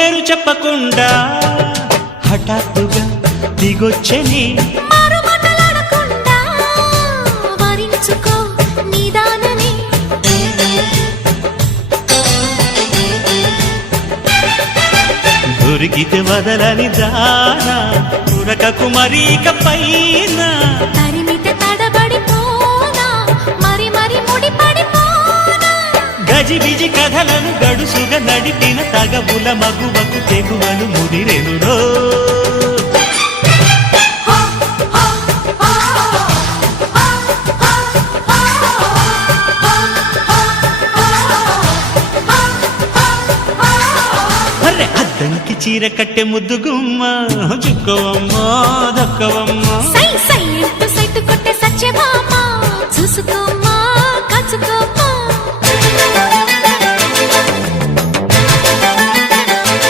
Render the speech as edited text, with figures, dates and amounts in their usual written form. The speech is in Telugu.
పేరు చెప్పకుండా హఠాత్తుగా దిగొచ్చని దొరికితే వదలని దానా ఉరకకు మరీక పైన తరిమితే తడబడిపోనా మరి మరి ముడిపడిపోనా గజిబిజి కథలను గడుసుగా నడిపిన తగవుల మగువకు తెగువలు ముదిరెనురో అద్దంకి చీర కట్టె ముద్దుగుమ్మ చుక్కవమ్మా దక్కవమ్మా సై సై సైటు కొట్టే సత్యభామ చూసుకోమ్మా